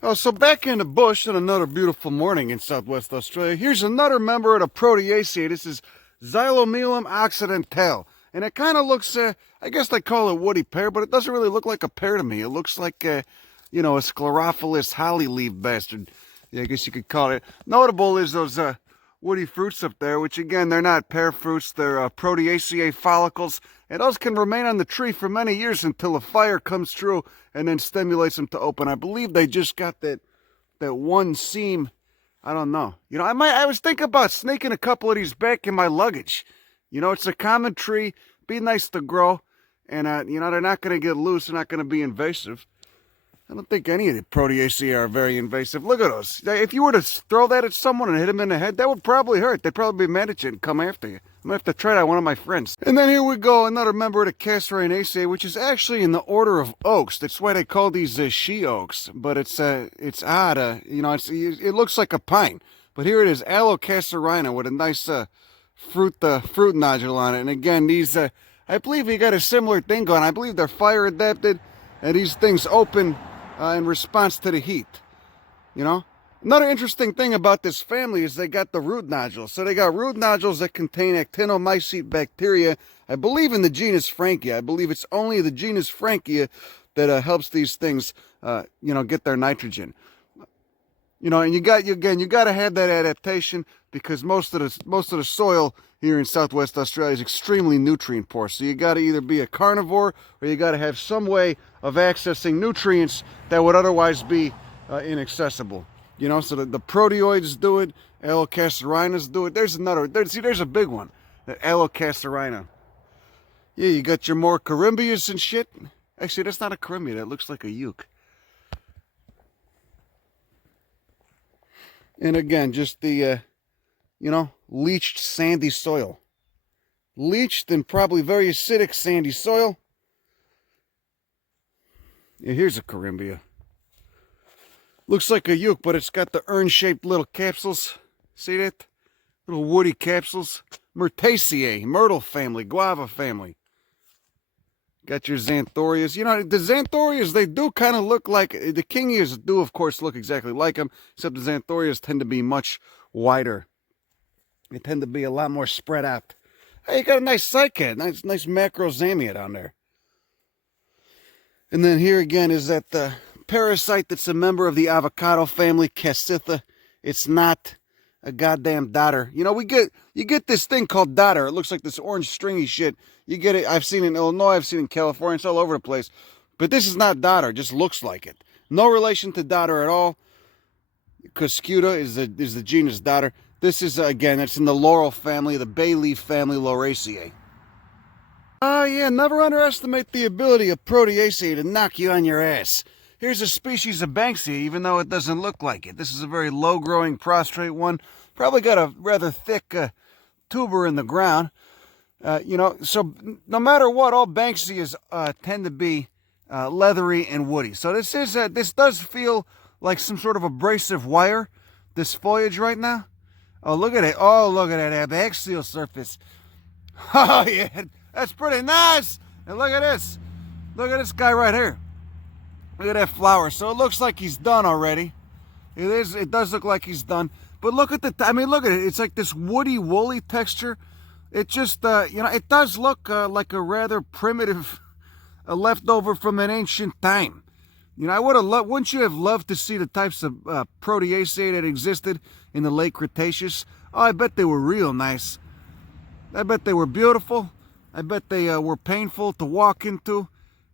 Oh, so back in the bush on another beautiful morning in Southwest Australia, here's another member of the Proteaceae. This is Xylomelium occidental. And it kind of looks, I guess they call it woody pear, but it doesn't really look like a pear to me. It looks like, a sclerophyllous holly leaf bastard. Yeah, I guess you could call it. Notable is those woody fruits up there, which again, they're not pear fruits, they're Proteaceae follicles. And those can remain on the tree for many years until a fire comes through and then stimulates them to open. I believe they just got that one seam. I don't know. I was thinking about sneaking a couple of these back in my luggage. It's a common tree, be nice to grow, and they're not going to get loose, they're not going to be invasive. I don't think any of the Proteaceae are very invasive. Look at those. If you were to throw that at someone and hit them in the head, that would probably hurt. They'd probably be mad at you and come after you. I'm going to have to try that on one of my friends. And then here we go, another member of the Caladenia, which is actually in the order of oaks. That's why they call these she oaks. But it's odd. It looks like a pine. But here it is, Alocacerina with a nice fruit nodule on it. And again, these, I believe we got a similar thing going. I believe they're fire adapted, and these things open in response to the heat. Another interesting thing about this family is they got the root nodules. So they got root nodules that contain actinomycete bacteria. I believe in the genus Frankia. I believe it's only the genus Frankia that helps these things, get their nitrogen. And you got to have that adaptation because most of the soil here in Southwest Australia is extremely nutrient poor. So you got to either be a carnivore or you got to have some way of accessing nutrients that would otherwise be inaccessible. So the proteoids do it, Alocacerinas do it. There's a big one, the Alocacerina. Yeah, you got your more corymbias and shit. Actually, that's not a corymbia. That looks like a uke. And again, just the, leached sandy soil. Leached and probably very acidic sandy soil. Yeah, here's a corymbia. Looks like a uke, but it's got the urn-shaped little capsules. See that? Little woody capsules. Myrtaceae, myrtle family, guava family. Got your xanthorias. The xanthorias, they do kind of look like, the kingias do, of course, look exactly like them, except the xanthorias tend to be much wider. They tend to be a lot more spread out. Hey, you got a nice cycad, nice macrozamia down there. And then here again is that parasite that's a member of the avocado family, Cassitha. It's not a goddamn dodder. You get this thing called dodder. It looks like this orange stringy shit. You get it. I've seen it in Illinois. I've seen it in California. It's all over the place. But this is not dodder. It just looks like it. No relation to dodder at all. Cuscuta is the genus dodder. This is, again, it's in the laurel family, the bay leaf family, Lauraceae. Oh, yeah, never underestimate the ability of Proteaceae to knock you on your ass. Here's a species of Banksia, even though it doesn't look like it. This is a very low-growing prostrate one. Probably got a rather thick tuber in the ground. So no matter what, all Banksias tend to be leathery and woody. So this does feel like some sort of abrasive wire, this foliage right now. Oh, look at it. Oh, look at that abaxial surface. Oh, yeah, that's pretty nice. And look at this. Look at this guy right here. Look at that flower. So it looks like he's done already. It does look like he's done. But look at look at it. It's like this woody, woolly texture. It just, it does look like a rather primitive leftover from an ancient time. I would have loved, wouldn't you have loved to see the types of Proteaceae that existed in the late Cretaceous? Oh, I bet they were real nice. I bet they were beautiful. I bet they were painful to walk into.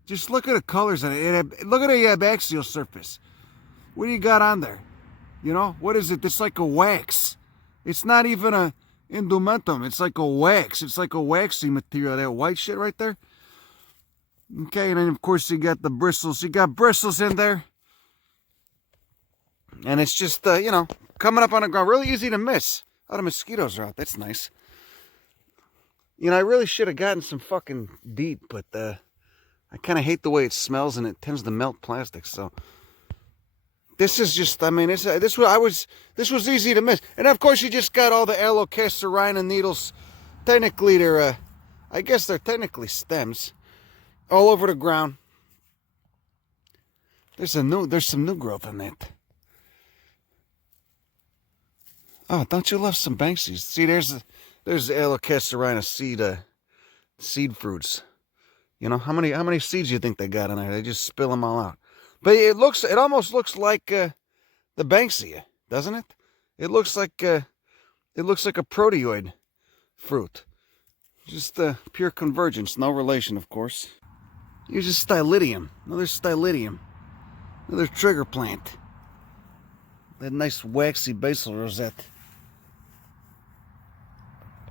Just look at the colors on it. Look at the abaxial surface. What do you got on there? What is it? It's like a wax. It's not even a indumentum. It's like a wax. It's like a waxy material. That white shit right there. Okay, and then of course you got the bristles. You got bristles in there. And it's just, coming up on the ground. Really easy to miss. Oh, the mosquitoes are out. That's nice. I really should have gotten some fucking DEET, but I kind of hate the way it smells, and it tends to melt plastic. So this is just, this was easy to miss. And of course, you just got all the Alocacerina needles. Technically, I guess they're technically stems all over the ground. There's some new growth on that. Oh, don't you love some Banksias? See, there's the Elythranthra seed fruits. You know, how many seeds do you think they got in there? They just spill them all out. But it almost looks like the Banksia, doesn't it? It looks like a proteoid fruit. Just pure convergence, no relation, of course. Here's a stylidium, another trigger plant. That nice waxy basal rosette.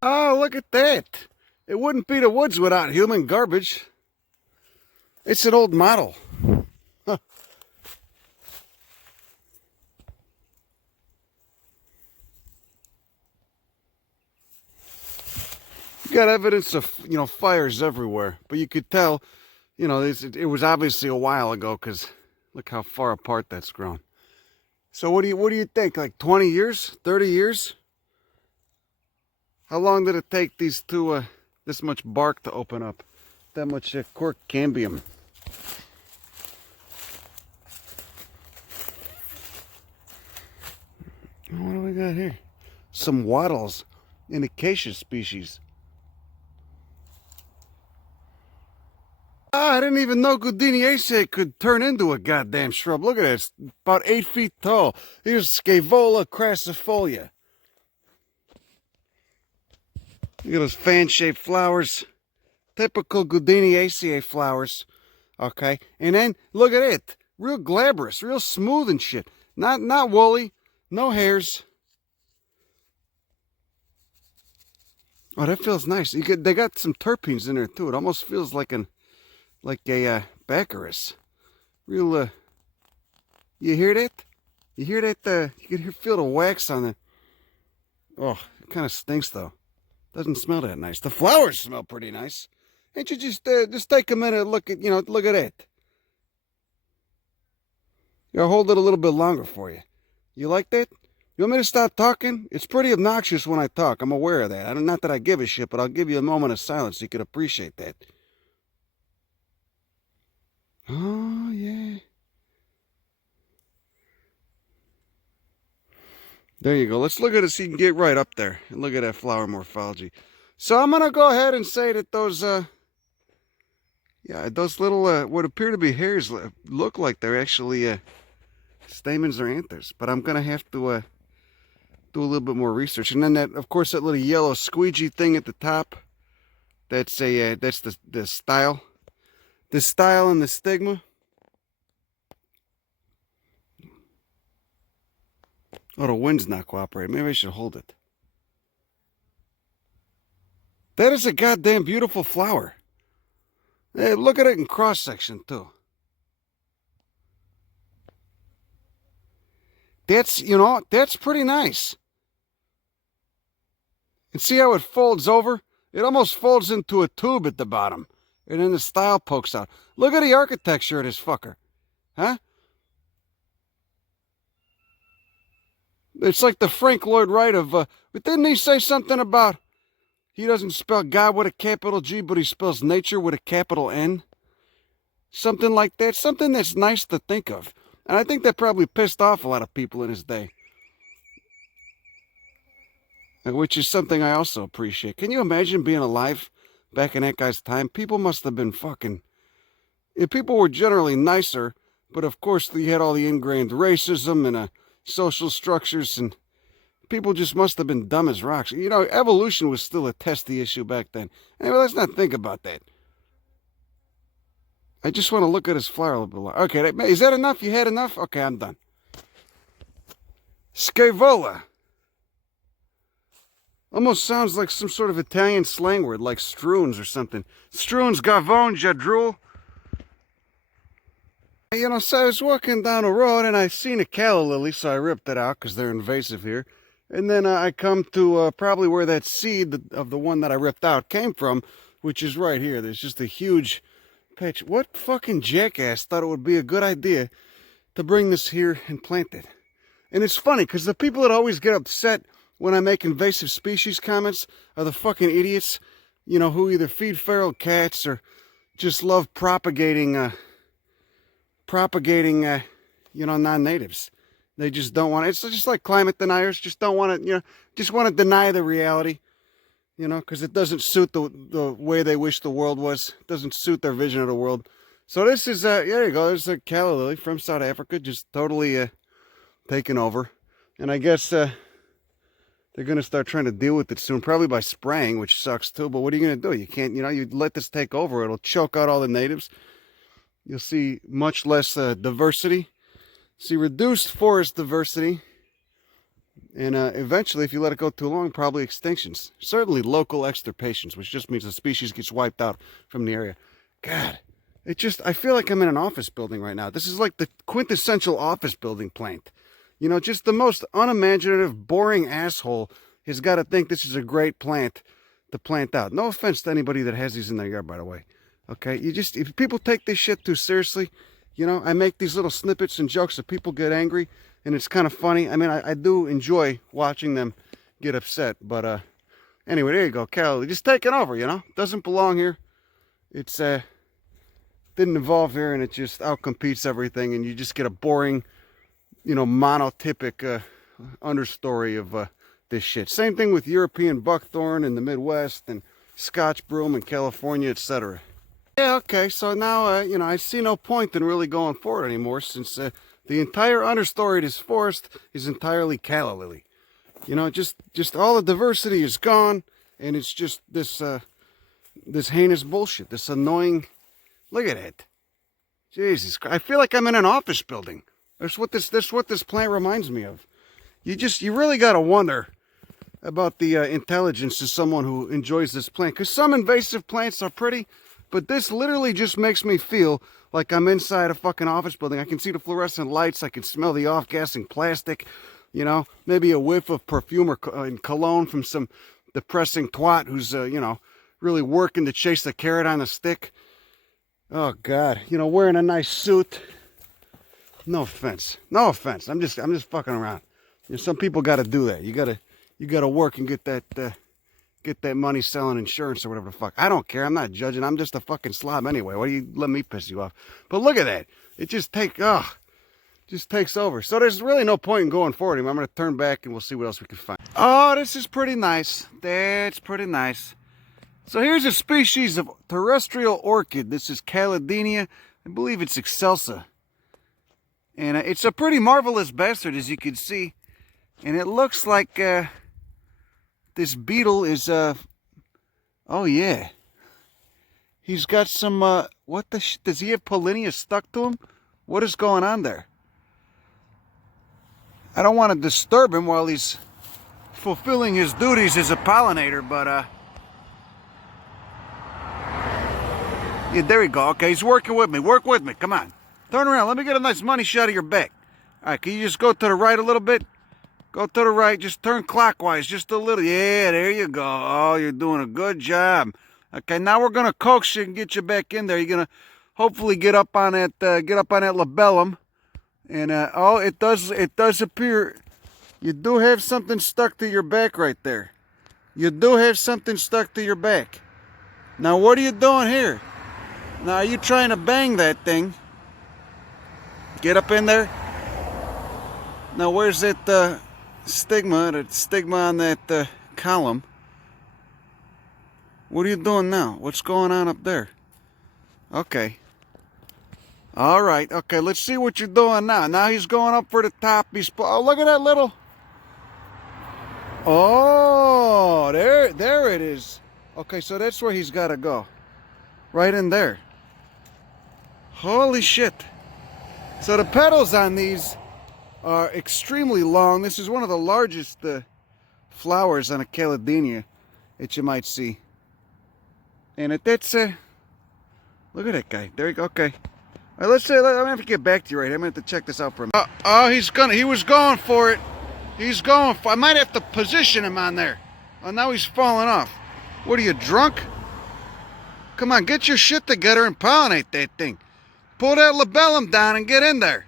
Oh, look at that! It wouldn't be the woods without human garbage. It's an old model. Huh. You got evidence of, fires everywhere, but you could tell, it was obviously a while ago because look how far apart that's grown. So what do you think? Like 20 years, 30 years? How long did it take these two, this much bark to open up? That much cork cambium. What do we got here? Some wattles, an acacia species. I didn't even know Caladenia could turn into a goddamn shrub. Look at it, it's about 8 feet tall. Here's Scaevola crassifolia. Look at those fan-shaped flowers. Typical Caladenia flowers. Okay, and then look at it. Real glabrous, real smooth and shit. Not woolly, no hairs. Oh, that feels nice. They got some terpenes in there too. It almost feels like a Baccharis. Real, you hear that? You hear that? You can feel the wax on it. Oh, it kind of stinks though. Doesn't smell that nice. The flowers smell pretty nice. Ain't you just take a minute and look at it. I'll hold it a little bit longer for you. You like that? You want me to stop talking? It's pretty obnoxious when I talk. I'm aware of that. Not that I give a shit, but I'll give you a moment of silence so you can appreciate that. Oh, yeah. There you go. Let's look at it so you can get right up there and look at that flower morphology. So I'm going to go ahead and say that those little, what appear to be hairs look like they're actually stamens or anthers. But I'm going to have to do a little bit more research. And then of course, that little yellow squeegee thing at the top, that's the style. The style and the stigma. Oh, the wind's not cooperating. Maybe I should hold it. That is a goddamn beautiful flower. Hey, look at it in cross section too. That's pretty nice. And see how it folds over? It almost folds into a tube at the bottom. And then the style pokes out. Look at the architecture of this fucker. Huh? It's like the Frank Lloyd Wright of, but didn't he say something about he doesn't spell God with a capital G, but he spells nature with a capital N? Something like that. Something that's nice to think of. And I think that probably pissed off a lot of people in his day. Which is something I also appreciate. Can you imagine being alive back in that guy's time? People must have been fucking... People were generally nicer, but of course you had all the ingrained racism and social structures, and people just must have been dumb as rocks. Evolution was still a testy issue back then. Anyway, let's not think about that. I just want to look at his flower a little bit longer. Okay, is that enough? You had enough? Okay, I'm done. Scaevola. Almost sounds like some sort of Italian slang word, like struns or something. Struns, gavone, jadrul. So I was walking down the road and I seen a calla lily, so I ripped it out because they're invasive here. And then I come to probably where that seed of the one that I ripped out came from, which is right here. There's just a huge patch. What fucking jackass thought it would be a good idea to bring this here and plant it? And it's funny because the people that always get upset when I make invasive species comments are the fucking idiots, who either feed feral cats or just love propagating propagating, you know, non-natives. They just don't want it. It's just like climate deniers. Just don't want to, you know, just want to deny the reality, you know, because it doesn't suit the way they wish the world was. It doesn't suit their vision of the world. So this is, yeah, there you go. There's a calla lily from South Africa, just totally taken over. And I guess they're going to start trying to deal with it soon, probably by spraying, which sucks too. But what are you going to do? You can't, you know, you let this take over. It'll choke out all the natives. You'll see much less diversity. See reduced forest diversity. And eventually, if you let it go too long, probably extinctions. Certainly local extirpations, which just means the species gets wiped out from the area. God, it just, I feel like I'm in an office building right now. This is like the quintessential office building plant. You know, just the most unimaginative, boring asshole has got to think this is a great plant to plant out. No offense to anybody that has these in their yard, by the way. Okay, you just, if people take this shit too seriously, you know, I make these little snippets and jokes so people get angry, and it's kind of funny. I mean, I do enjoy watching them get upset, but anyway, there you go, Cal. Just taking over, you know. Doesn't belong here. It's didn't evolve here, and it just outcompetes everything, and you just get a boring, you know, monotypic understory of this shit. Same thing with European buckthorn in the Midwest and Scotch broom in California, etc. Yeah, okay, so now, you know, I see no point in really going forward anymore since the entire understory of this forest is entirely calla lily. You know, just all the diversity is gone, and it's just this this heinous bullshit, this annoying, look at it. Jesus Christ, I feel like I'm in an office building. That's what this plant reminds me of. You really got to wonder about the intelligence of someone who enjoys this plant, because some invasive plants are pretty, but this literally just makes me feel like I'm inside a fucking office building. I can see the fluorescent lights. I can smell the off-gassing plastic. You know, maybe a whiff of perfume or cologne from some depressing twat who's, you know, really working to chase the carrot on the stick. Oh, God. You know, wearing a nice suit. No offense. No offense. I'm just fucking around. You know, some people got to do that. You got to work and get that money selling insurance or whatever the fuck. I don't care. I'm not judging. I'm just a fucking slob anyway. Why do you let me piss you off? But look at that. It just takes over. So there's really no point in going forward anymore. I'm going to turn back and we'll see what else we can find. Oh, this is pretty nice. That's pretty nice. So here's a species of terrestrial orchid. This is Caladenia. I believe it's excelsa. And it's a pretty marvelous bastard, as you can see. And it looks like this beetle is, oh yeah. He's got some, what the shit, does he have pollinia stuck to him? What is going on there? I don't want to disturb him while he's fulfilling his duties as a pollinator, but, yeah, there we go. Okay, he's working with me. Work with me. Come on. Turn around. Let me get a nice money shot of your back. All right, can you just go to the right a little bit? Go to the right. Just turn clockwise just a little. Yeah, there you go. Oh, you're doing a good job. Okay, now we're going to coax you and get you back in there. You're going to hopefully get up on that labellum. And, oh, it does appear you do have something stuck to your back right there. You do have something stuck to your back. Now, what are you doing here? Now, are you trying to bang that thing? Get up in there. Now, where's that stigma? The stigma on that column. What are you doing now? What's going on up there? Okay. All right. Okay, let's see what you're doing now. Now he's going up for the top. Oh, look at that little. Oh, there it is. Okay, so that's where he's got to go. Right in there. Holy shit. So the petals on these are extremely long. This is one of the largest flowers on a Caladenia that you might see. And that's look at that guy. There you go. Okay. All right, let's say, I'm gonna have to get back to you right here. I'm gonna have to check this out for a minute. Oh, he was going for it. He's going for, I might have to position him on there. Oh, now he's falling off. What are you, drunk? Come on, get your shit together and pollinate that thing. Pull that labellum down and get in there.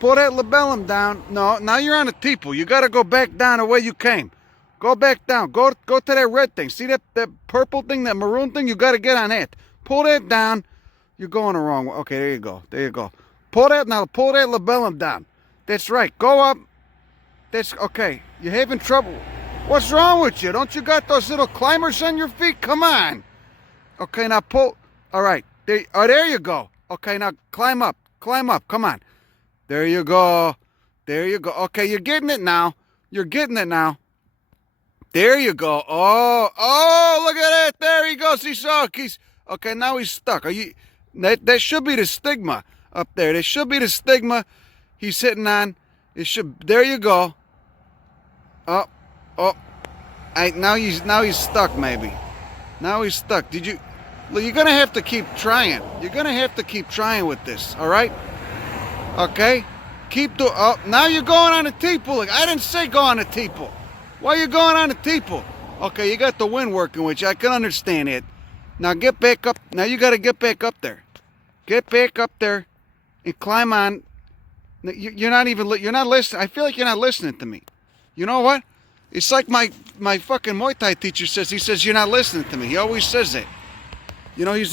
Pull that labellum down. No, now you're on a teeple. You got to go back down the way you came. Go back down. Go to that red thing. See that purple thing, that maroon thing? You got to get on that. Pull that down. You're going the wrong way. Okay, there you go. There you go. Pull that now. Pull that labellum down. That's right. Go up. That's okay. You're having trouble. What's wrong with you? Don't you got those little climbers on your feet? Come on. Okay, now pull. All right. There you go. Okay, now climb up. Climb up. Come on. There you go. There you go. Okay, you're getting it now. You're getting it now. There you go. Oh, look at it. There he goes. He's okay, now he's stuck. Are you? That should be the stigma up there. That should be the stigma he's sitting on. It should. There you go. Oh. Now he's stuck. Maybe. Now he's stuck. Did you? Well, you're gonna have to keep trying. You're gonna have to keep trying with this. All right. Okay. Keep doing. Oh, now you're going on a T-pool. I didn't say go on a T-pool. Why are you going on a T-pool? Okay, you got the wind working, which I can understand it. Now get back up. Now you got to get back up there. Get back up there and climb on. You're not even. You're not listening. I feel like you're not listening to me. You know what? It's like my fucking Muay Thai teacher says. He says you're not listening to me. He always says that. You know, he's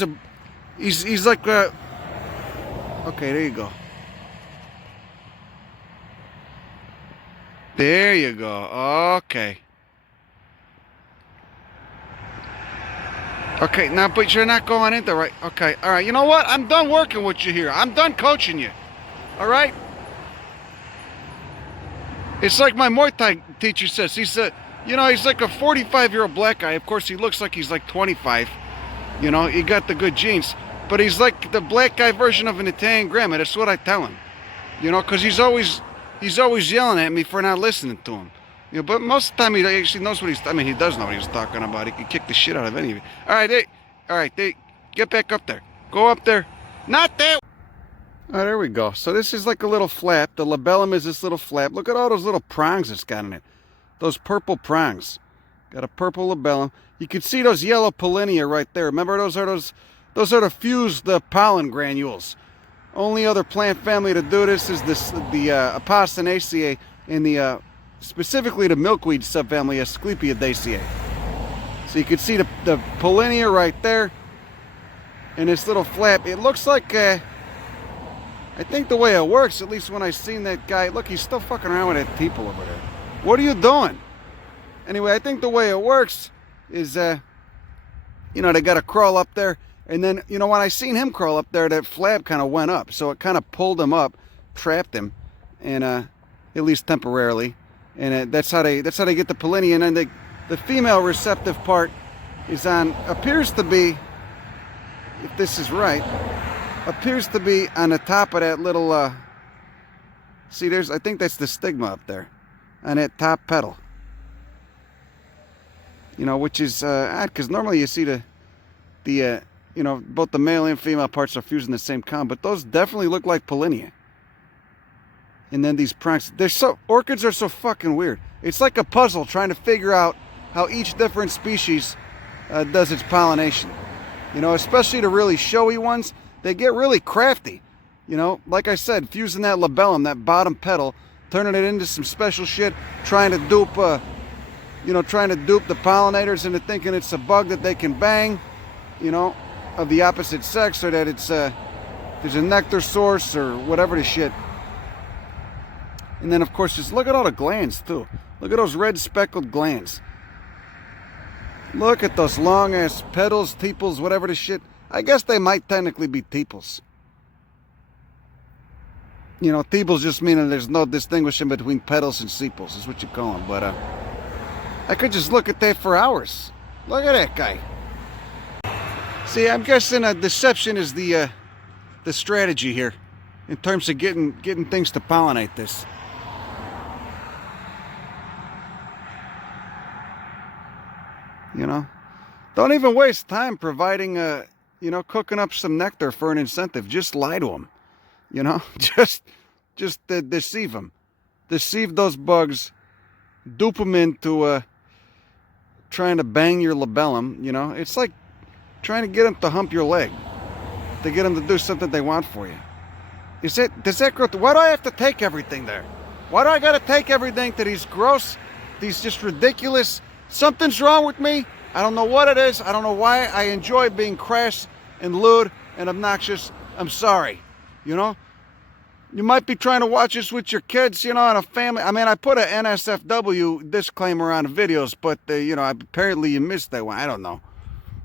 like. Okay, there you go. There you go. Okay. Okay, now, but you're not going into right. Okay, all right. You know what? I'm done working with you here. I'm done coaching you. All right? It's like my Muay Thai teacher says. He said, you know, he's like a 45-year-old black guy. Of course, he looks like he's like 25. You know, he got the good genes. But he's like the black guy version of an Italian grandma. That's what I tell him. You know, because he's always yelling at me for not listening to him. You know, but most of the time he actually knows what he's. I mean, he does know what he's talking about. He can kick the shit out of any of you. All right, get back up there. Go up there. Not that. Oh, there we go. So this is like a little flap. The labellum is this little flap. Look at all those little prongs it's got in it. Those purple prongs. Got a purple labellum. You can see those yellow pollinia right there. Remember, those are the fused pollen granules. Only other plant family to do this is the Proteaceae in the specifically the milkweed subfamily of CPBBD. So you can see the pollinia right there, and this little flap. It looks like I think the way it works, at least when I seen that guy. Look, he's still fucking around with that people over there. What are you doing? Anyway, I think the way it works is you know, they got to crawl up there. And then, you know, when I seen him crawl up there, that flap kind of went up. So it kind of pulled him up, trapped him, and at least temporarily. And that's how they get the pollinia. And then the female receptive part is on, appears to be, if this is right, appears to be on the top of that little, see, I think that's the stigma up there, on that top petal. You know, which is odd, because normally you see the you know, both the male and female parts are fused in the same comb, but those definitely look like pollinia. And then these prongs, orchids are so fucking weird. It's like a puzzle trying to figure out how each different species does its pollination. You know, especially the really showy ones, they get really crafty. You know, like I said, fusing that labellum, that bottom petal, turning it into some special shit, trying to dupe the pollinators into thinking it's a bug that they can bang, you know, of the opposite sex, or that it's there's a nectar source or whatever the shit. And then of course, just look at all the glands too. Look at those red speckled glands. Look at those long ass petals, tepals, whatever the shit. I guess they might technically be tepals. You know, tepals just meaning there's no distinguishing between petals and sepals, is what you call them. But I could just look at that for hours. Look at that guy. See, I'm guessing deception is the strategy here in terms of getting things to pollinate this. You know, don't even waste time providing you know, cooking up some nectar for an incentive. Just lie to them. You know, just deceive them, deceive those bugs, dupe them into trying to bang your labellum. You know, it's like trying to get them to hump your leg, to get them to do something they want for you. Does that grow? Why do I have to take everything there? Why do I got to take everything to these gross, these just ridiculous? Something's wrong with me. I don't know what it is. I don't know why I enjoy being crass and lewd and obnoxious, I'm sorry. You know? You might be trying to watch this with your kids, you know, and a family. I mean, I put an NSFW disclaimer on the videos, but you know, apparently you missed that one. I don't know.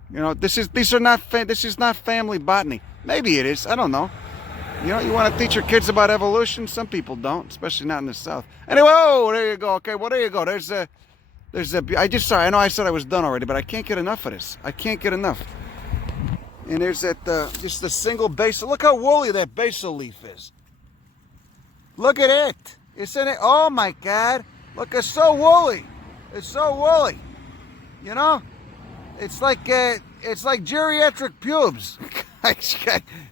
You know, this is not family botany. Maybe it is. I don't know. You know, you want to teach your kids about evolution? Some people don't, especially not in the South. Anyway, oh, there you go. Okay, well, there you go. There's a. I know I said I was done already, but I can't get enough of this. I can't get enough. And there's that, just a single basil. Look how woolly that basil leaf is. Look at it. Isn't it? Oh my God. Look, it's so woolly. It's so woolly. You know? It's like geriatric pubes.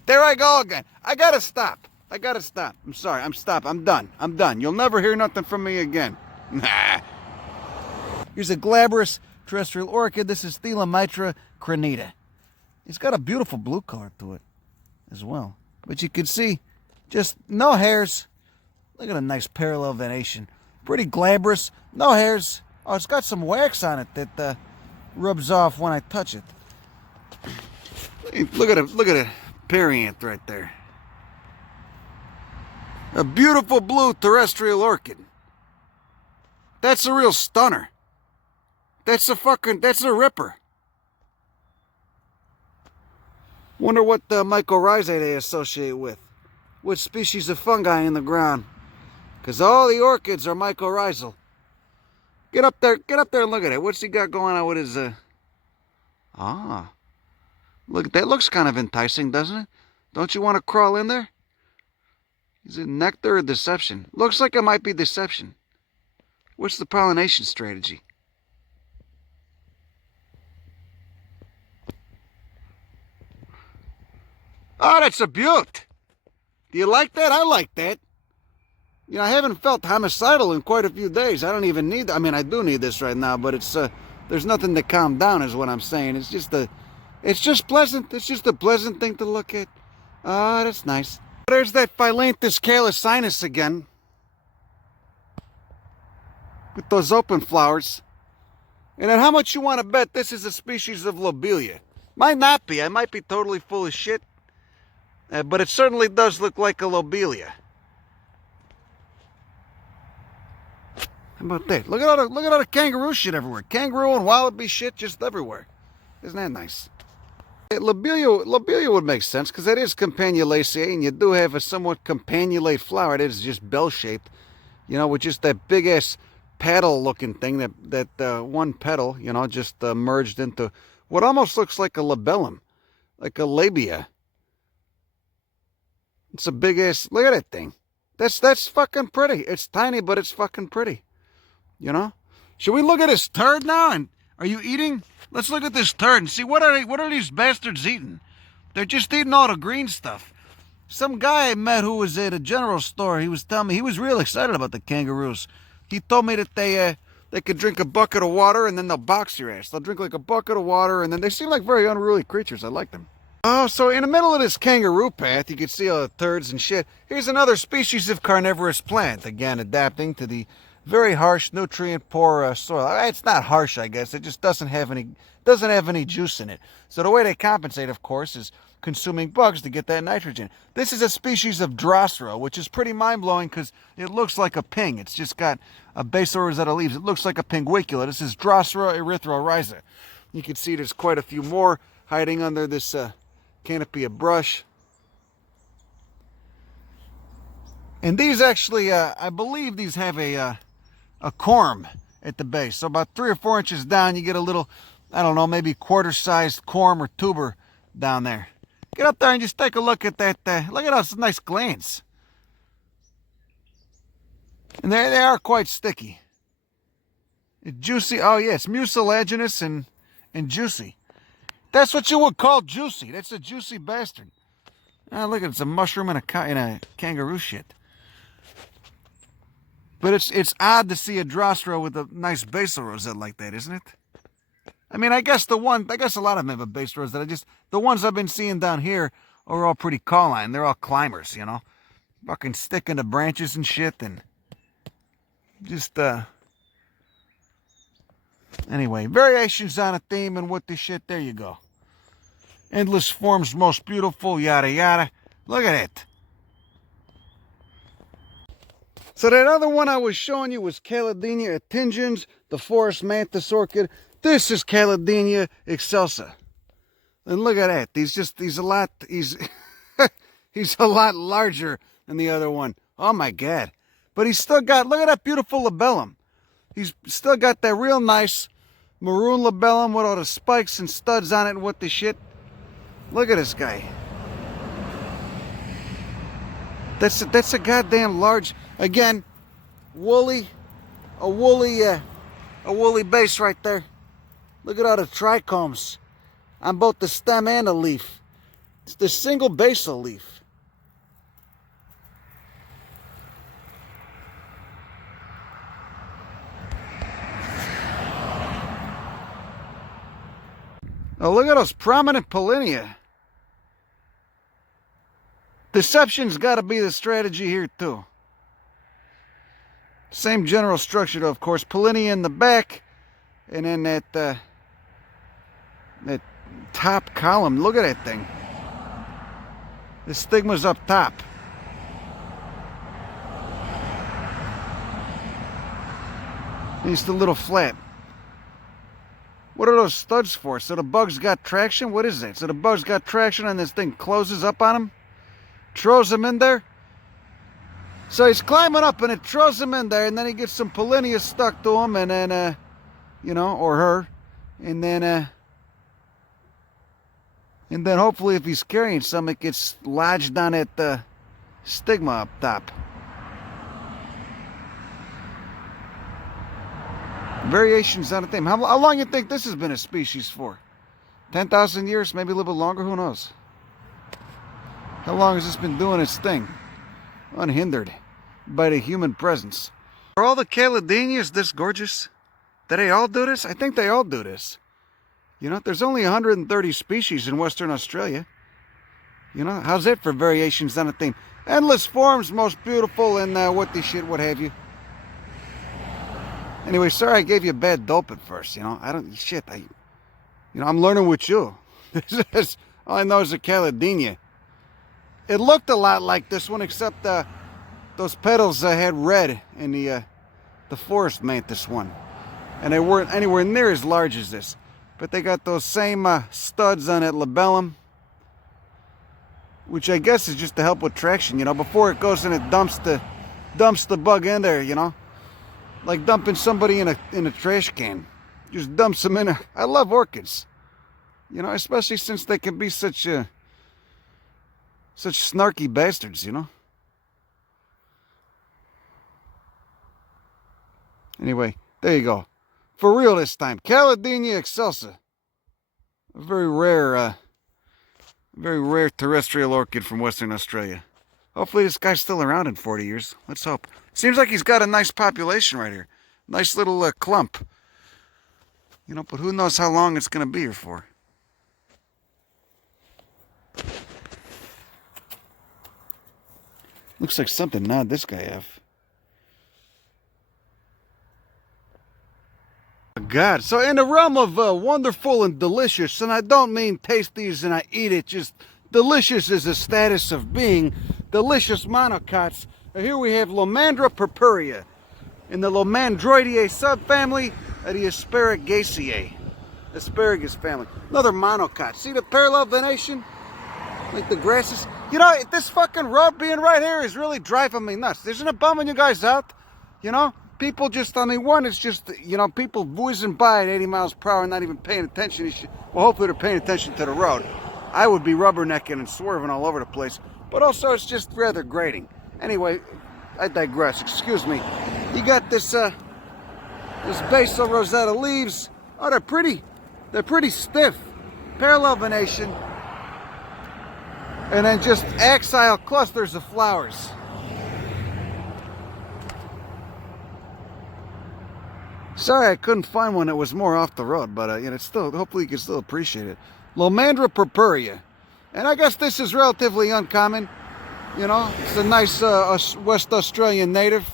There I go again. I gotta stop. I'm sorry. I'm done. You'll never hear nothing from me again. Here's a glabrous terrestrial orchid. This is Thelymitra crenita. It's got a beautiful blue color to it as well. But you can see just no hairs. Look at a nice parallel venation. Pretty glabrous. No hairs. Oh, it's got some wax on it that rubs off when I touch it. Look at a perianth right there. A beautiful blue terrestrial orchid. That's a real stunner. That's a ripper. Wonder what the mycorrhizae they associate with. What species of fungi in the ground. Because all the orchids are mycorrhizal. Get up there and look at it. What's he got going on with his, Look, that looks kind of enticing, doesn't it? Don't you want to crawl in there? Is it nectar or deception? Looks like it might be deception. What's the pollination strategy? Oh, that's a beaut. Do you like that? I like that. You know, I haven't felt homicidal in quite a few days. I don't even need, I mean, I do need this right now, but it's, there's nothing to calm down is what I'm saying. It's just pleasant. It's just a pleasant thing to look at. Ah, that's nice. There's that Phyllanthus calicinus again. With those open flowers. And then how much you want to bet this is a species of lobelia? Might not be. I might be totally full of shit. But it certainly does look like a lobelia. How about that? Look at all the kangaroo shit everywhere. Kangaroo and wallaby shit just everywhere. Isn't that nice? Lobelia would make sense because that is campanulaceae, and you do have a somewhat campanulate flower. It is just bell-shaped, you know, with just that big-ass paddle-looking thing, that one petal, you know, just merged into what almost looks like a labellum, like a labia. It's a big-ass, look at that thing. That's fucking pretty. It's tiny, but it's fucking pretty. You know? Should we look at his turd now? And are you eating? Let's look at this turd and see what are these bastards eating? They're just eating all the green stuff. Some guy I met who was at a general store, he was telling me he was real excited about the kangaroos. He told me that they could drink a bucket of water and then they'll box your ass. They'll drink like a bucket of water and then they seem like very unruly creatures. I like them. Oh, so in the middle of this kangaroo path, you can see all the turds and shit. Here's another species of carnivorous plant, again adapting to the very harsh, nutrient-poor soil. It's not harsh, I guess. It just doesn't have any juice in it. So the way they compensate, of course, is consuming bugs to get that nitrogen. This is a species of Drosera, which is pretty mind-blowing because it looks like a ping. It's just got a basal rosette of leaves. It looks like a pinguicula. This is Drosera erythroriza. You can see there's quite a few more hiding under this canopy of brush. And these actually, I believe these have a corm at the base. So about 3 or 4 inches down, you get a little, I don't know, maybe quarter-sized corm or tuber down there. Get up there and just take a look at that. Look at those nice glands. And they are quite sticky. It's juicy. Oh, yeah, it's mucilaginous and juicy. That's what you would call juicy. That's a juicy bastard. Oh, look, it's a mushroom in a kangaroo shit. But it's odd to see a Drosera with a nice basal rosette like that, isn't it? I mean, I guess a lot of them have a basal rosette. The ones I've been seeing down here are all pretty colline. They're all climbers, you know, fucking sticking to branches and shit, and just anyway, variations on a theme and what the shit. There you go. Endless forms most beautiful, yada yada. Look at it. So that other one I was showing you was Caladenia attingens, the forest mantis orchid. This is Caladenia excelsa. And look at that. He's a lot he's a lot larger than the other one. Oh my god. But he's still got, look at that beautiful labellum. He's still got that real nice maroon labellum with all the spikes and studs on it and what the shit. Look at this guy. That's a goddamn large, again, woolly, a woolly base right there. Look at all the trichomes on both the stem and the leaf. It's the single basal leaf. Oh, look at those prominent pollinia. Deception's got to be the strategy here too. Same general structure though, of course. Pollinia in the back, and then that top column. Look at that thing. The stigma's up top. It's a little flat. What are those studs for? So the bug's got traction? What is that? So the bug's got traction and this thing closes up on him? Throws him in there? So he's climbing up and it throws him in there, and then he gets some pollinia stuck to him, and then, you know, or her. And then hopefully if he's carrying some, it gets lodged on that stigma up top. Variations on the theme. How long you think this has been a species for? 10,000 years? Maybe a little bit longer? Who knows? How long has this been doing its thing? Unhindered by the human presence. Are all the Caladenias this gorgeous? Do they all do this? I think they all do this. You know, there's only 130 species in Western Australia. You know, how's that for variations on a theme? Endless forms, most beautiful, and what the shit, what have you. Anyway, sorry I gave you a bad dope at first, you know. I'm learning with you. All I know is a Caladenia. It looked a lot like this one, except those petals had red in the forest mantis one. And they weren't anywhere near as large as this. But they got those same studs on that labellum, which I guess is just to help with traction, you know, before it goes and it dumps the bug in there, you know. Like dumping somebody in a trash can. Just dumps them in. I love orchids, you know, especially since they can be such snarky bastards, you know. Anyway, there you go. For real this time, Caladenia excelsa, a very rare terrestrial orchid from Western Australia. Hopefully this guy's still around in 40 years. Let's hope. Seems like he's got a nice population right here. Nice little clump. You know, but who knows how long it's going to be here for. Looks like something gnawed this guy off. God, so in the realm of wonderful and delicious, and I don't mean tasties and I eat it, just delicious is a status of being, delicious monocots. Here we have Lomandra purpurea in the Lomandroideae subfamily of the Asparagaceae, asparagus family. Another monocot. See the parallel venation? Like the grasses. You know, this fucking road being right here is really driving me nuts. Isn't it bumming you guys out? You know? People just, I mean, one, it's just, you know, people whizzing by at 80 miles per hour, not even paying attention. Well, hopefully they're paying attention to the road. I would be rubbernecking and swerving all over the place. But also, it's just rather grating. Anyway, I digress. Excuse me. You got this, this basal rosetta leaves. Oh, they're pretty. They're pretty stiff. Parallel venation. And then just axile clusters of flowers. Sorry, I couldn't find one that was more off the road, but you know, it's still, hopefully you can still appreciate it. Lomandra purpurea, and I guess this is relatively uncommon. You know, it's a nice West Australian native.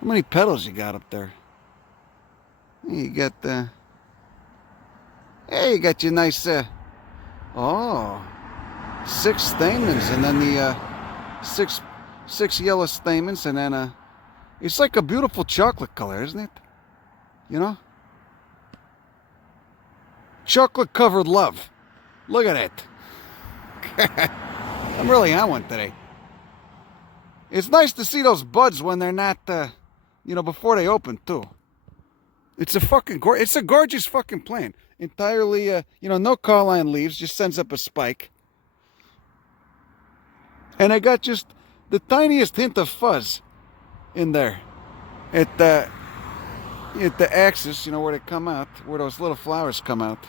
How many petals you got up there? You got Hey, you got your nice, oh, 6 stamens, and then the six yellow stamens, and then it's like a beautiful chocolate color, isn't it? You know, chocolate covered love. Look at it. I'm really on one today. It's nice to see those buds when they're not, you know, before they open too. It's a gorgeous fucking plant. Entirely, you know, no cauline leaves, just sends up a spike. And I got just the tiniest hint of fuzz in there at the axis, you know, where they come out, where those little flowers come out.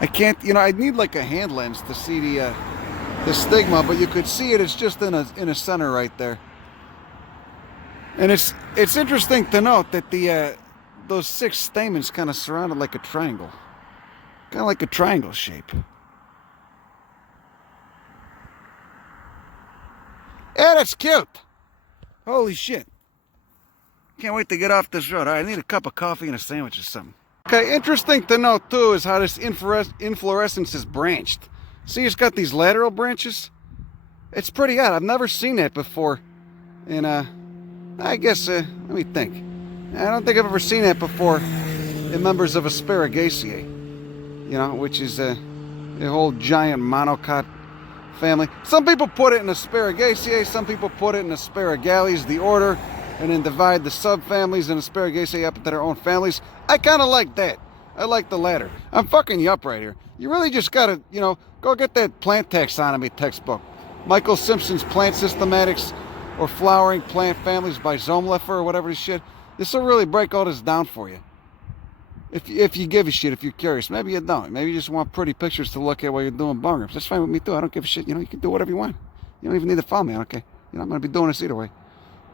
I can't, you know, I need like a hand lens to see the stigma, but you could see it. It's just in a center right there. And it's interesting to note that those 6 stamens kind of surrounded like a triangle, kind of like a triangle shape. Yeah, that's cute. Holy shit! Can't wait to get off this road. All right, I need a cup of coffee and a sandwich or something. Okay, interesting to note too is how this inflorescence is branched. See, it's got these lateral branches. It's pretty odd. I've never seen that before. And I guess, let me think. I don't think I've ever seen that before in members of Asparagaceae. You know, which is the whole giant monocot family. Some people put it in Asparagaceae, some people put it in Asparagales, the order, and then divide the subfamilies and Asparagaceae up into their own families. I kind of like that. I like the latter. I'm fucking you up right here. You really just gotta, you know, go get that plant taxonomy textbook. Michael Simpson's Plant Systematics or Flowering Plant Families by Zomleffer or whatever this shit. This will really break all this down for you. If you give a shit, if you're curious. Maybe you don't. Maybe you just want pretty pictures to look at while you're doing bong rips. That's fine with me too. I don't give a shit. You know, you can do whatever you want. You don't even need to follow me. I don't care. You know, I'm going to be doing this either way.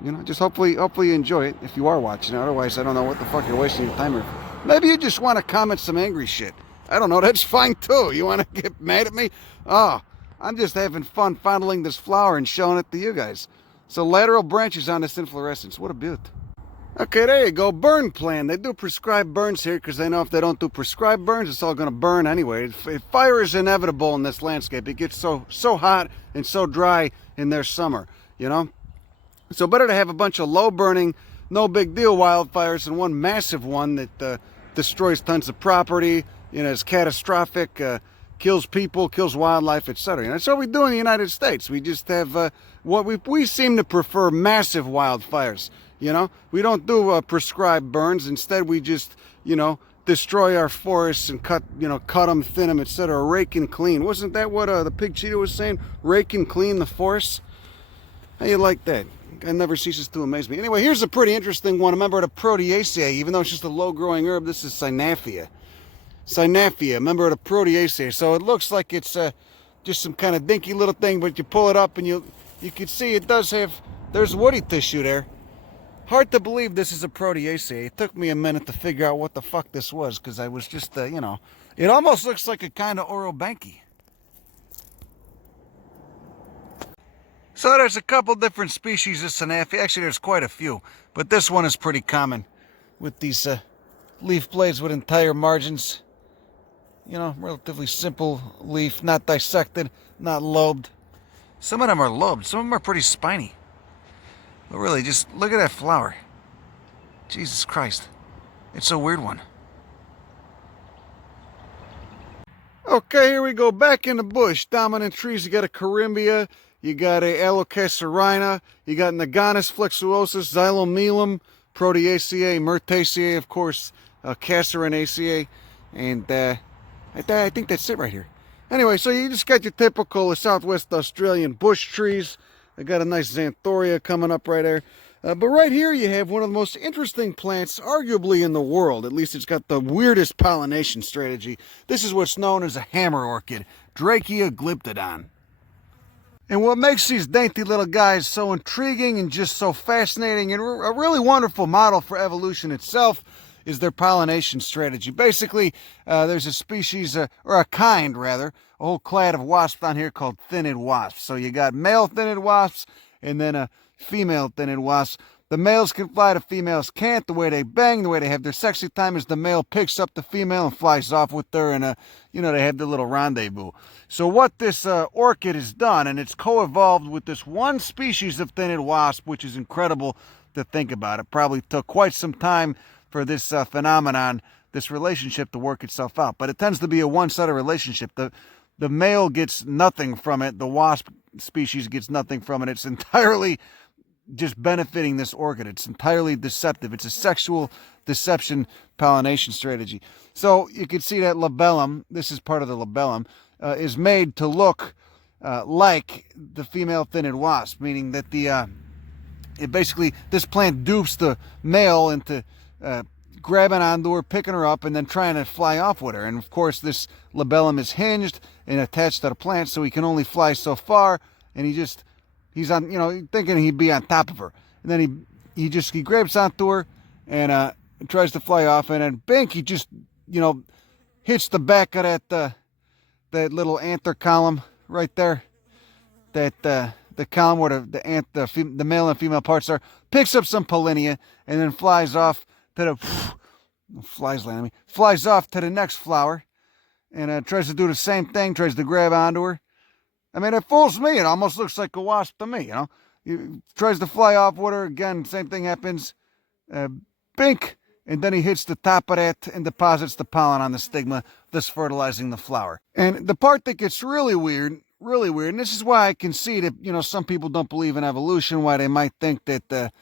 You know, just hopefully you enjoy it if you are watching it. Otherwise, I don't know what the fuck you're wasting your time with. Maybe you just want to comment some angry shit. I don't know. That's fine too. You want to get mad at me? Oh, I'm just having fun fondling this flower and showing it to you guys. So lateral branches on this inflorescence. What a beaut. Okay, there you go. Burn plan. They do prescribed burns here because they know if they don't do prescribed burns, it's all going to burn anyway. Fire is inevitable in this landscape. It gets so hot and so dry in their summer, you know? So better to have a bunch of low burning, no big deal wildfires than one massive one that destroys tons of property, you know, is catastrophic, kills people, kills wildlife, etc. And that's what we do in the United States. We just have what we seem to prefer massive wildfires. You know, we don't do prescribed burns. Instead, we just, you know, destroy our forests and cut them, thin them, etc. Rake and clean. Wasn't that what the pig cheetah was saying? Rake and clean the forests. How you like that? It never ceases to amaze me. Anyway, here's a pretty interesting one. A member of the Proteaceae, even though it's just a low-growing herb. This is Synaphea. Synaphea, a member of the Proteaceae. So it looks like it's just some kind of dinky little thing, but you pull it up and you can see it does have. There's woody tissue there. Hard to believe this is a Proteaceae. It took me a minute to figure out what the fuck this was because I was just, you know, it almost looks like a kind of Orobanki. So there's a couple different species of Synaphea. Actually, there's quite a few, but this one is pretty common with these leaf blades with entire margins. You know, relatively simple leaf, not dissected, not lobed. Some of them are lobed. Some of them are pretty spiny. But really, just look at that flower. Jesus Christ. It's a weird one. Okay, here we go. Back in the bush. Dominant trees. You got a Carimbia. You got a Alocacerina. You got Naganis flexuosus, Xylomelum, Proteaceae, Myrtaceae, of course, Cacerinaceae. And I think that's it right here. Anyway, so you just got your typical Southwest Australian bush trees. I got a nice Xanthoria coming up right there. But right here you have one of the most interesting plants, arguably in the world. At least it's got the weirdest pollination strategy. This is what's known as a hammer orchid, Drakea glyptodon. And what makes these dainty little guys so intriguing and just so fascinating and a really wonderful model for evolution itself is their pollination strategy. Basically, there's a species, or a kind rather, a whole clade of wasps down here called thin-head wasps. So you got male thin-head wasps and then a female thin-head wasp. The males can fly, the females can't. The way they bang, the way they have their sexy time is the male picks up the female and flies off with her, and they have their little rendezvous. So what this orchid has done, and it's co-evolved with this one species of thin-headed wasp, which is incredible to think about. It probably took quite some time for this phenomenon, this relationship, to work itself out. But it tends to be a one-sided relationship. The male gets nothing from it. The wasp species gets nothing from it. It's entirely just benefiting this orchid. It's entirely deceptive. It's a sexual deception pollination strategy. So you can see that labellum, this is part of the labellum, is made to look like the female thin-headed wasp, meaning that this plant dupes the male into grabbing onto her, picking her up, and then trying to fly off with her. And of course, this labellum is hinged and attached to the plant, so he can only fly so far, and he's on, thinking he'd be on top of her. And then he grabs onto her and tries to fly off, and then bink, he just, hits the back of that little anther column right there, that the column where the male and female parts are, picks up some pollinia, and then flies off to flies off to the next flower, and tries to do the same thing, tries to grab onto her. I mean, it fools me. It almost looks like a wasp to me, He tries to fly off with her. Again, same thing happens. Bink. And then he hits the top of that and deposits the pollen on the stigma, thus fertilizing the flower. And the part that gets really weird, and this is why I can see that, some people don't believe in evolution, why they might think that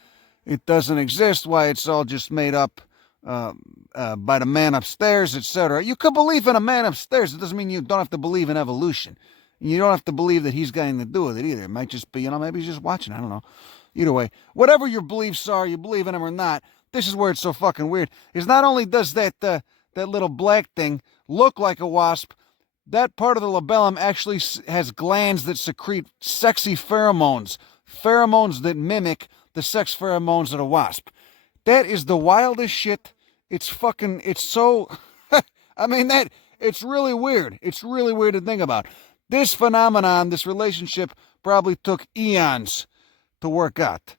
it doesn't exist, why it's all just made up by the man upstairs, etc. You could believe in a man upstairs. It doesn't mean you don't have to believe in evolution. You don't have to believe that he's got anything to do with it either. It might just be, maybe he's just watching. I don't know. Either way, whatever your beliefs are, you believe in them or not, this is where it's so fucking weird. Is not only does that little black thing look like a wasp, that part of the labellum actually has glands that secrete sexy pheromones. Pheromones that mimic the sex pheromones of the wasp. That is the wildest shit. It's so, it's really weird. It's really weird to think about. This phenomenon, this relationship, probably took eons to work out,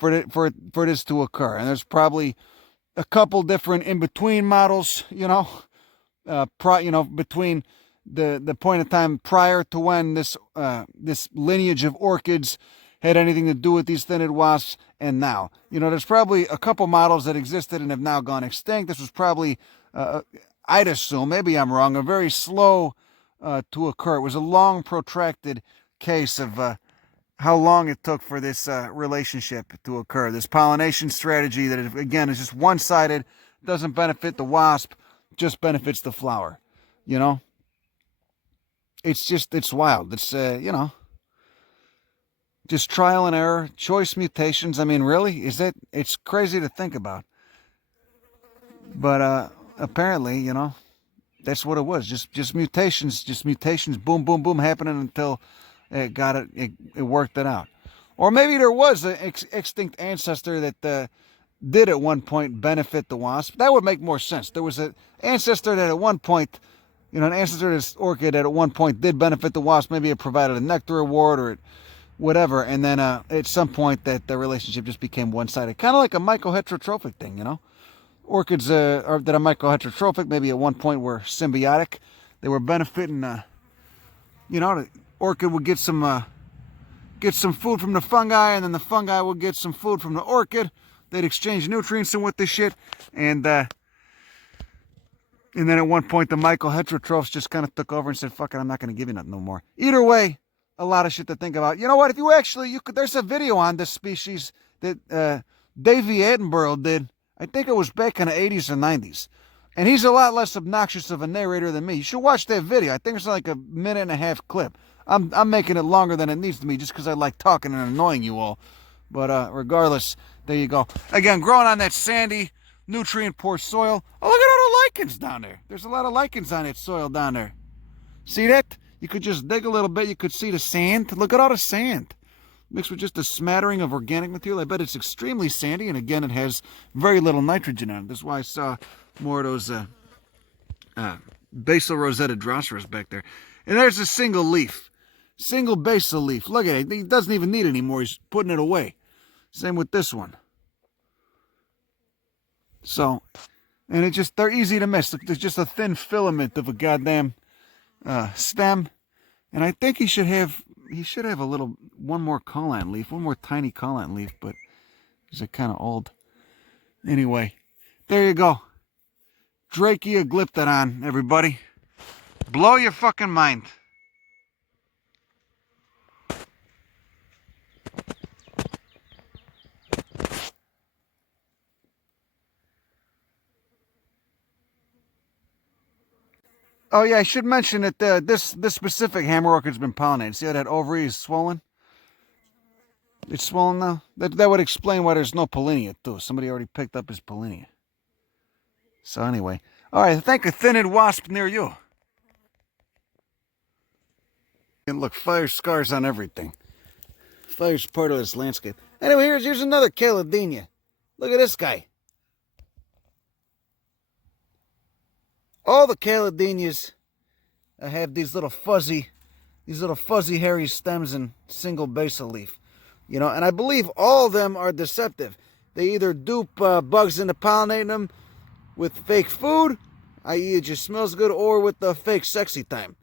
for this to occur. And there's probably a couple different in-between models, between the point of time prior to when this lineage of orchids had anything to do with these thin-headed wasps, and now. There's probably a couple models that existed and have now gone extinct. This was probably, I'd assume, maybe I'm wrong, a very slow to occur. It was a long, protracted case of how long it took for this relationship to occur. This pollination strategy that, again, is just one-sided, doesn't benefit the wasp, just benefits the flower. It's wild. It's, just trial and error, choice mutations. I mean, really? It's crazy to think about. But apparently, that's what it was. Just mutations, boom, boom, boom, happening until it worked it out. Or maybe there was an extinct ancestor that did at one point benefit the wasp. That would make more sense. There was an ancestor that at one point, an ancestor of this orchid that at one point did benefit the wasp. Maybe it provided a nectar reward or whatever. And then at some point that the relationship just became one-sided. Kind of like a mycoheterotrophic thing, Orchids that are mycoheterotrophic, maybe at one point were symbiotic. They were benefiting, the orchid would get some food from the fungi, and then the fungi would get some food from the orchid. They'd exchange nutrients and with this shit, and then at one point the mycoheterotrophs just kind of took over and said, fuck it, I'm not going to give you nothing no more. Either way, a lot of shit to think about. You know what, there's a video on this species that Davey Attenborough did. I think it was back in the 80s or 90s. And he's a lot less obnoxious of a narrator than me. You should watch that video. I think it's like a 1.5-minute clip. I'm making it longer than it needs to be just because I like talking and annoying you all. But regardless, there you go. Again, growing on that sandy, nutrient-poor soil. Oh, look at all the lichens down there. There's a lot of lichens on that soil down there. See that? You could just dig a little bit. You could see the sand. Look at all the sand. Mixed with just a smattering of organic material. I bet it's extremely sandy, and again, it has very little nitrogen in it. That's why I saw more of those basal rosetta Droseras back there. And there's a single basal leaf. Look at it. He doesn't even need it anymore. He's putting it away. Same with this one. So, and they're easy to miss. Look, there's just a thin filament of a goddamn stem. And I think he should have one more collant leaf, one more tiny collant leaf, but these are kind of old. Anyway, there you go. Drakea glyptodon, everybody. Blow your fucking mind. Oh yeah, I should mention that this specific hammer orchid's been pollinated. See how that ovary is swollen? It's swollen now. That would explain why there's no pollinia too. Somebody already picked up his pollinia. So anyway, all right. Thank a thin-head wasp near you. And look, fire scars on everything. Fire's part of this landscape. Anyway, here's another Caladenia. Look at this guy. All the Caladenias have these little fuzzy hairy stems and single basal leaf. You know, and I believe all of them are deceptive. They either dupe bugs into pollinating them with fake food, i.e. it just smells good, or with the fake sexy time.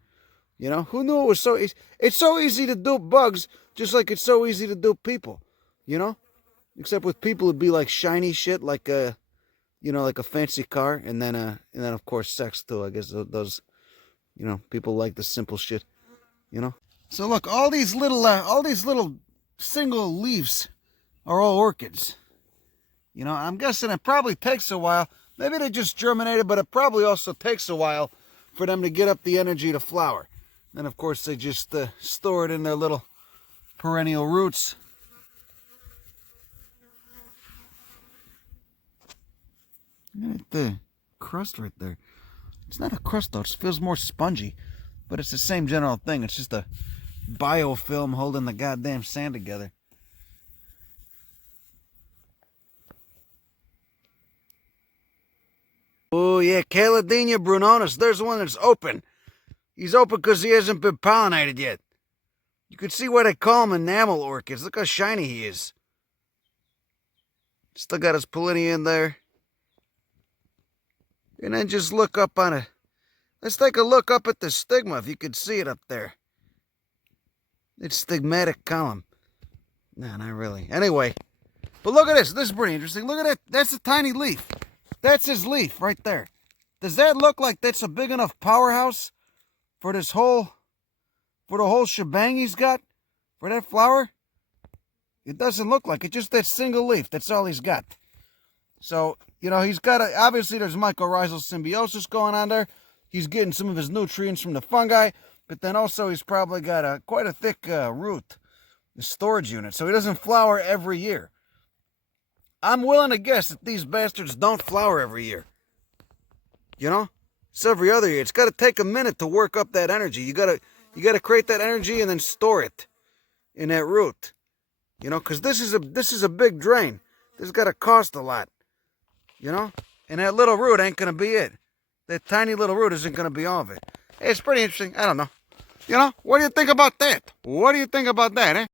You know, who knew it was so easy? It's so easy to dupe bugs, just like it's so easy to dupe people. You know? Except with people it'd be like shiny shit, like a, you know, like a fancy car, and then of course sex too. I guess those, you know, people like the simple shit, you know. So look, all these little single leaves are all orchids. You know, I'm guessing it probably takes a while. Maybe they just germinated, but it probably also takes a while for them to get up the energy to flower. Then of course they just store it in their little perennial roots. Look at the crust right there. It's not a crust though, it feels more spongy. But it's the same general thing. It's just a biofilm holding the goddamn sand together. Oh yeah, Caladenia brunonis. There's one that's open. He's open because he hasn't been pollinated yet. You can see why they call him enamel orchids. Look how shiny he is. Still got his pollinia in there. And then just look up on it. Let's take a look up at the stigma, if you could see it up there. It's stigmatic column. No, not really. Anyway, but look at this. This is pretty interesting. Look at that. That's a tiny leaf. That's his leaf right there. Does that look like that's a big enough powerhouse for the whole shebang he's got? For that flower? It doesn't look like it. Just that single leaf. That's all he's got. So, you know, he's got obviously there's mycorrhizal symbiosis going on there. He's getting some of his nutrients from the fungi, but then also he's probably got quite a thick root, the storage unit, so he doesn't flower every year. I'm willing to guess that these bastards don't flower every year. You know, it's every other year. It's got to take a minute to work up that energy. You gotta create that energy and then store it in that root. You know, because this is a big drain. This has got to cost a lot. You know, and that little root ain't gonna be it. That tiny little root isn't going to be all of it. Hey, it's pretty interesting. I don't know. You know, what do you think about that? What do you think about that, eh?